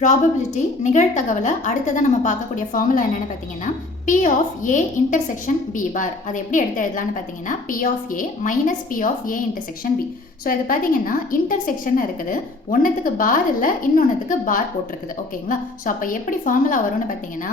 Probability நிகழ்தகவில் அடுத்ததான் நம்ம பார்க்கக்கூடிய ஃபார்முலா என்னென்னு பார்த்தீங்கன்னா P of A intersection B bar. அது எப்படி எடுத்து எழுதலாம்னு பார்த்தீங்கன்னா P of A minus P of A intersection B. So இது பார்த்தீங்கன்னா இன்டர்செக்ஷன் இருக்குது, ஒன்றுத்துக்கு பார் இல்லை இன்னொன்றுத்துக்கு பார் போட்டிருக்குது. ஓகேங்களா? ஸோ அப்போ எப்படி ஃபார்முலா வரும்னு பார்த்தீங்கன்னா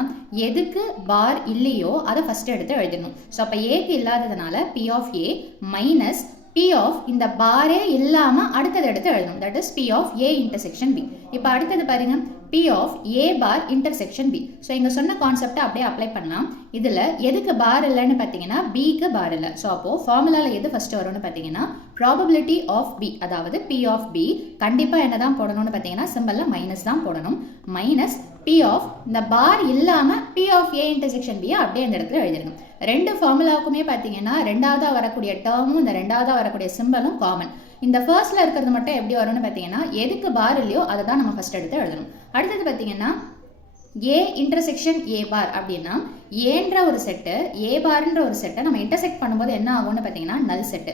எதுக்கு பார் இல்லையோ அதை ஃபஸ்ட்டு எடுத்து எழுதணும். ஸோ அப்போ ஏக்கு இல்லாததுனால P of A minus P of இந்த பாரே இல்லாமல் அடுத்தது எடுத்து எழுதணும். That is P of A intersection B. இப்போ அடுத்தது பாருங்க P of A bar intersection B. So இங்கே சொன்ன கான்செப்டை அப்படியே அப்ளை பண்ணலாம். இதில் எதுக்கு பார் இல்லைன்னு பார்த்தீங்கன்னா பிக்கு பார் இல்லை. ஸோ அப்போது ஃபார்முலாவில் எது ஃபஸ்ட்டு வரும்னு பார்த்தீங்கன்னா ப்ராபபிலிட்டி ஆஃப் பி, அதாவது P of B கண்டிப்பாக என்ன தான் போடணும்னு பார்த்தீங்கன்னா சிம்பிளில் மைனஸ் தான் போடணும். மைனஸ் P of இந்த பார் இல்லாமல் P of A intersection B அப்படியே இந்த இடத்துல எழுதிருக்கணும். ரெண்டு ஃபார்முலாவுக்குமே பார்த்தீங்கன்னா ரெண்டாவதாக வரக்கூடிய டேர்மும் இந்த ரெண்டாவதாக வரக்கூடிய சிம்பிளும் காமன். இந்த ஃபர்ஸ்ட்ல இருக்கிறது மட்டும் எப்படி வரும்னு பார்த்தீங்கன்னா எதுக்கு பார் இல்லையோ அதை தான் நம்ம ஃபர்ஸ்ட் எடுத்து எழுதணும். அடுத்தது பார்த்தீங்கன்னா ஏ இன்டர்செக்ஷன் ஏ பார் அப்படின்னா ஏன்ற ஒரு செட்டு ஏ பார்ன்ற ஒரு செட்டை நம்ம இன்டர்செக்ட் பண்ணும்போது என்ன ஆகும்னு பார்த்தீங்கன்னா நல் செட்டு.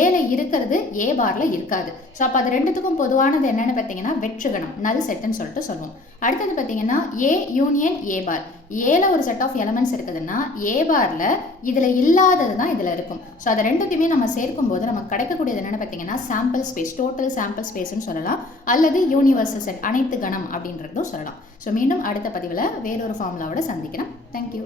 ஏல இருக்கிறது ஏ பார்ல இருக்காது. ஸோ அப்போ அது ரெண்டுத்துக்கும் பொதுவானது என்னன்னு பார்த்தீங்கன்னா வெற்றுகணம், நல் செட்டுன்னு சொல்லிட்டு சொல்லுவோம். அடுத்தது பார்த்தீங்கன்னா ஏ யூனியன் ஏ பார். ஏல ஒரு செட் ஆஃப் எலமெண்ட்ஸ் இருக்குதுன்னா ஏ பார்ல இதில் இல்லாதது தான் இதில் இருக்கும். ஸோ அதை ரெண்டுத்தையுமே நம்ம சேர்க்கும் போது நமக்கு கிடைக்கக்கூடியது என்னென்னு பார்த்தீங்கன்னா சாம்பிள் ஸ்பேஸ், டோட்டல் சாம்பிள் ஸ்பேஸ்ன்னு சொல்லலாம், அல்லது யூனிவர்சல் செட், அனைத்து கணம் அப்படின்றதும் சொல்லலாம். ஸோ மீண்டும் அடுத்த பதிவில் வேறொரு ஃபார்முலாவோட சந்திக்கிறேன். தேங்க்யூ.